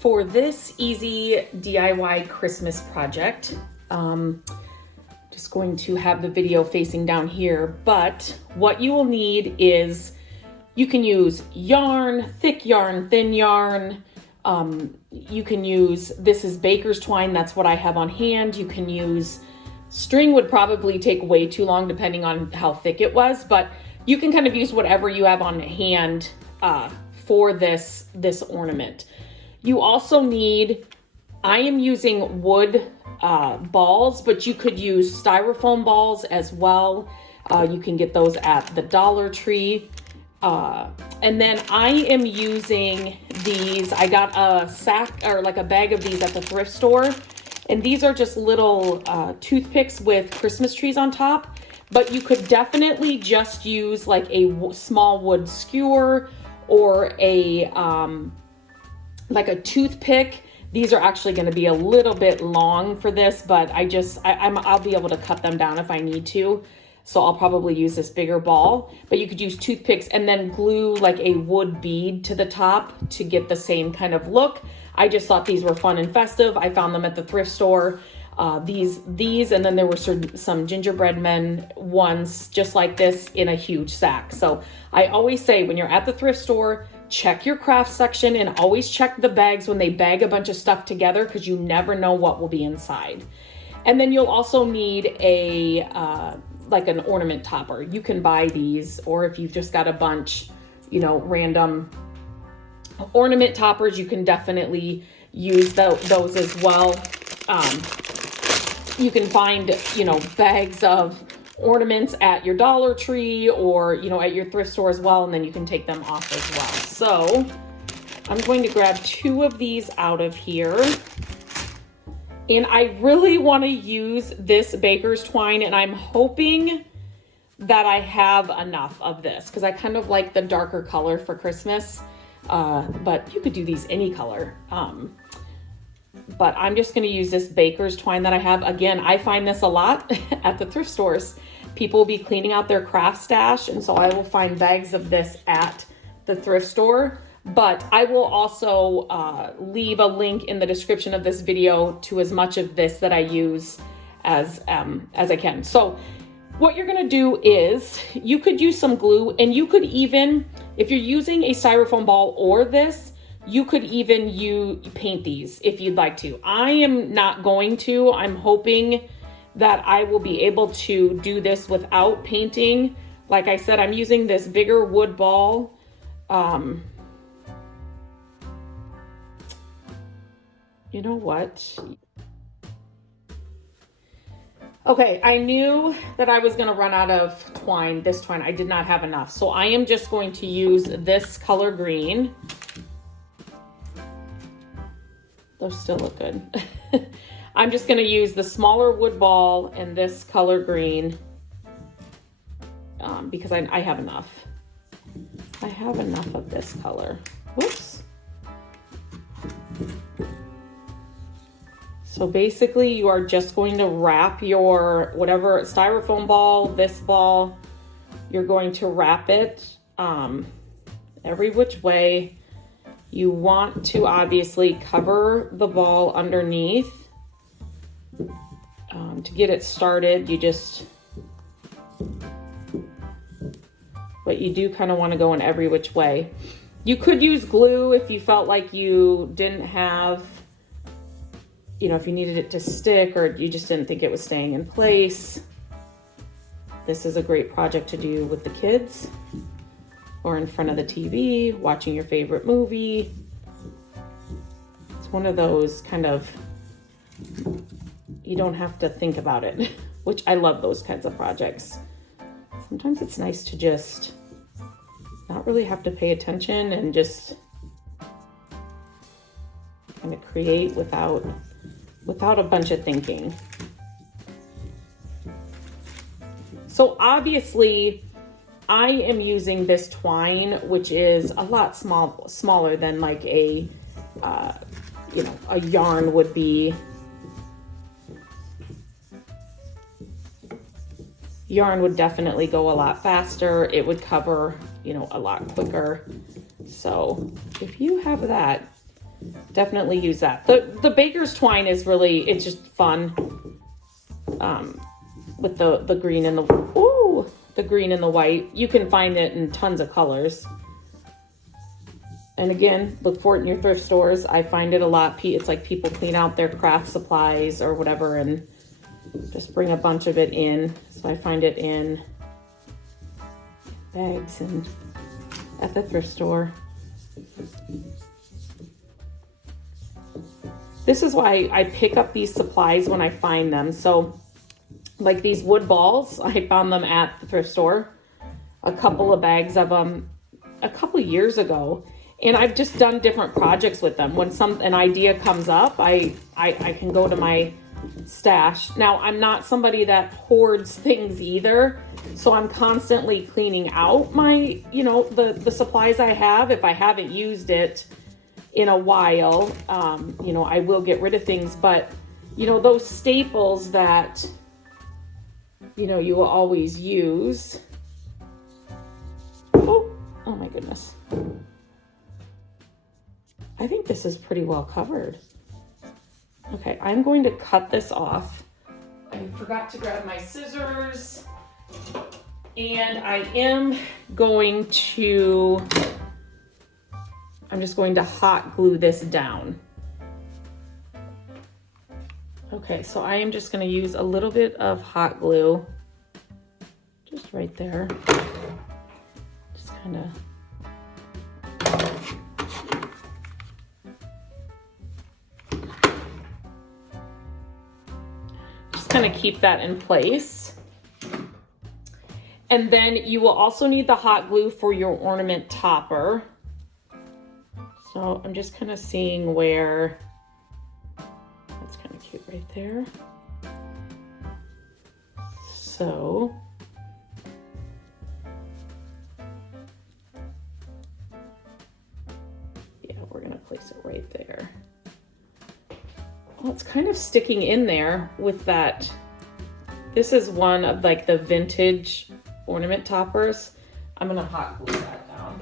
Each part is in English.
For this easy DIY Christmas project, just going to have the video facing down here, but what you will need is, you can use yarn, thick yarn, thin yarn. You can use, this is baker's twine, that's what I have on hand. You can use, string would probably take way too long depending on how thick it was, but you can kind of use whatever you have on hand for this ornament. You also need, I am using wood balls, but you could use styrofoam balls as well. You can get those at the Dollar Tree. And then I am using these, I got a sack or like a bag of these at the thrift store. And these are just little toothpicks with Christmas trees on top. But you could definitely just use like a small wood skewer or a like a toothpick. These are actually going to be a little bit long for this, but I'll be able to cut them down if I need to. So I'll probably use this bigger ball, but you could use toothpicks and then glue like a wood bead to the top to get the same kind of look. I just thought these were fun and festive. I found them at the thrift store. These, and then there were some gingerbread men ones just like this in a huge sack. So I always say when you're at the thrift store, check your craft section and always check the bags when they bag a bunch of stuff together, because you never know what will be inside. And then you'll also need a like an ornament topper. You can buy these, or if you've just got a bunch, random ornament toppers, you can definitely use those as well. You can find, bags of ornaments at your Dollar Tree or, at your thrift store as well, and then you can take them off as well. So I'm going to grab 2 of these out of here. And I really want to use this baker's twine, and I'm hoping that I have enough of this because I kind of like the darker color for Christmas. But you could do these any color. But I'm just going to use this baker's twine that I have. Again, I find this a lot at the thrift stores. People will be cleaning out their craft stash, and so I will find bags of this at the thrift store. But I will also leave a link in the description of this video to as much of this that I use as I can. So what you're going to do is you could use some glue, and you could even, if you're using a styrofoam ball or this, you could even paint these if you'd like to. I am not going to. I'm hoping that I will be able to do this without painting. Like I said, I'm using this bigger wood ball. You know what? Okay, I knew that I was gonna run out of twine, this twine. I did not have enough. So I am just going to use this color green. Those still look good. I'm just gonna use the smaller wood ball and this color green because I have enough. I have enough of this color. Whoops. So basically you are just going to wrap your whatever styrofoam ball, this ball, you're going to wrap it every which way. You want to obviously cover the ball underneath. To get it started, but you do kind of want to go in every which way. You could use glue if you felt like you didn't have, if you needed it to stick or you just didn't think it was staying in place. This is a great project to do with the kids or in front of the TV, watching your favorite movie. It's one of those kind of, you don't have to think about it, which I love those kinds of projects. Sometimes it's nice to just not really have to pay attention and just kind of create without a bunch of thinking. So obviously I am using this twine, which is a lot smaller than like a yarn would be. Yarn would definitely go a lot faster. It would cover, a lot quicker. So if you have that, definitely use that. The baker's twine is really, it's just fun. With the green and the green and the white. You can find it in tons of colors. And again, look for it in your thrift stores. I find it a lot. It's like people clean out their craft supplies or whatever and just bring a bunch of it in. So I find it in bags and at the thrift store. This is why I pick up these supplies when I find them. So like these wood balls, I found them at the thrift store, a couple of bags of them a couple years ago. And I've just done different projects with them. When an idea comes up, I can go to my stash. Now, I'm not somebody that hoards things either. So I'm constantly cleaning out my, the supplies I have. If I haven't used it in a while, I will get rid of things. But, those staples that, you will always use. Oh my goodness. I think this is pretty well covered. Okay, I'm going to cut this off. I forgot to grab my scissors. And I'm just going to hot glue this down. Okay, so I am just going to use a little bit of hot glue. Just right there. Just kind of. Kind of keep that in place. And then you will also need the hot glue for your ornament topper. So I'm just kind of seeing where, that's kind of cute right there. So yeah, we're gonna place it right there. Well, it's kind of sticking in there with that. This is one of like the vintage ornament toppers. I'm gonna hot glue that down.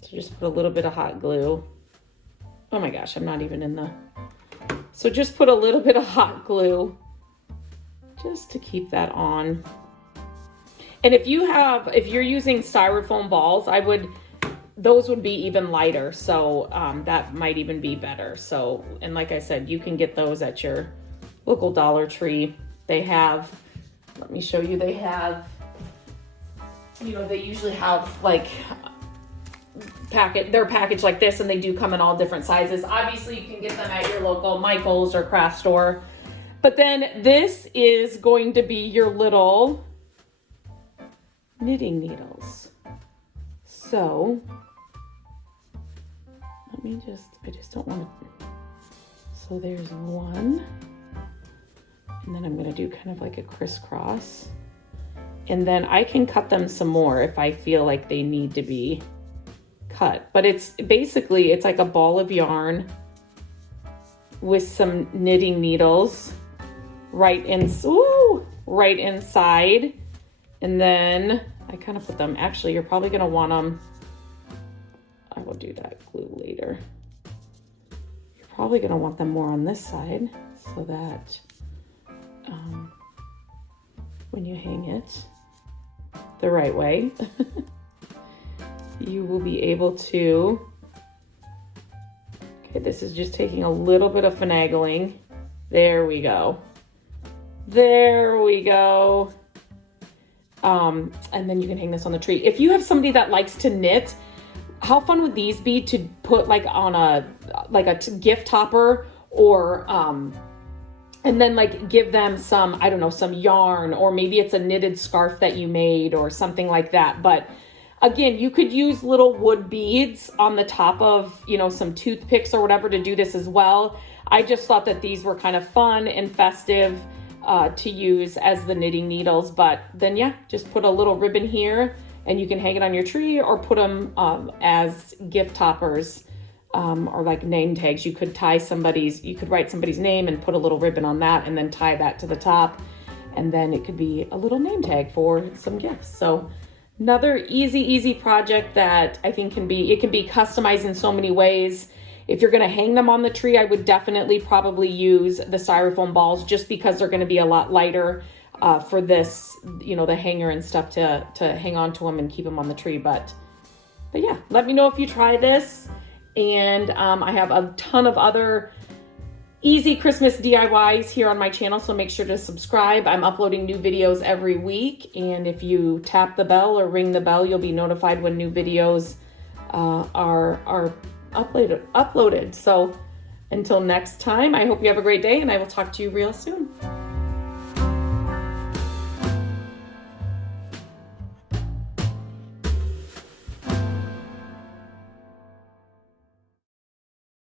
So just put a little bit of hot glue. Oh my gosh, I'm not even in the... So just put a little bit of hot glue just to keep that on. And if you're using styrofoam balls, those would be even lighter, so that might even be better. So, and like I said, you can get those at your local Dollar Tree. They have, let me show you, they have, they usually have like they're packaged like this, and they do come in all different sizes. Obviously, you can get them at your local Michael's or craft store. But then this is going to be your little knitting needles. So I just don't want to, so there's one, and then I'm going to do kind of like a crisscross, and then I can cut them some more if I feel like they need to be cut. But it's like a ball of yarn with some knitting needles right inside, and then I kind of put them, actually you're probably going to want them, I will do that glue later. You're probably going to want them more on this side so that when you hang it the right way, you will be able to, okay, this is just taking a little bit of finagling. There we go. There we go. And then you can hang this on the tree. If you have somebody that likes to knit, how fun would these be to put like on a gift topper, or and then like give them some, I don't know, some yarn, or maybe it's a knitted scarf that you made or something like that. But again, you could use little wood beads on the top of, some toothpicks or whatever to do this as well. I just thought that these were kind of fun and festive to use as the knitting needles. But then yeah, just put a little ribbon here and you can hang it on your tree, or put them as gift toppers, or like name tags. You could write somebody's name and put a little ribbon on that, and then tie that to the top, and then it could be a little name tag for some gifts. So Another easy project that I think can be customized in so many ways. If you're going to hang them on the tree, I would definitely probably use the styrofoam balls, just because they're going to be a lot lighter for this, you know, the hanger and stuff to hang on to them and keep them on the tree. But yeah, let me know if you try this. And I have a ton of other easy Christmas DIYs here on my channel, so make sure to subscribe. I'm uploading new videos every week, and if you tap the bell or ring the bell, you'll be notified when new videos are uploaded. So until next time, I hope you have a great day, and I will talk to you real soon.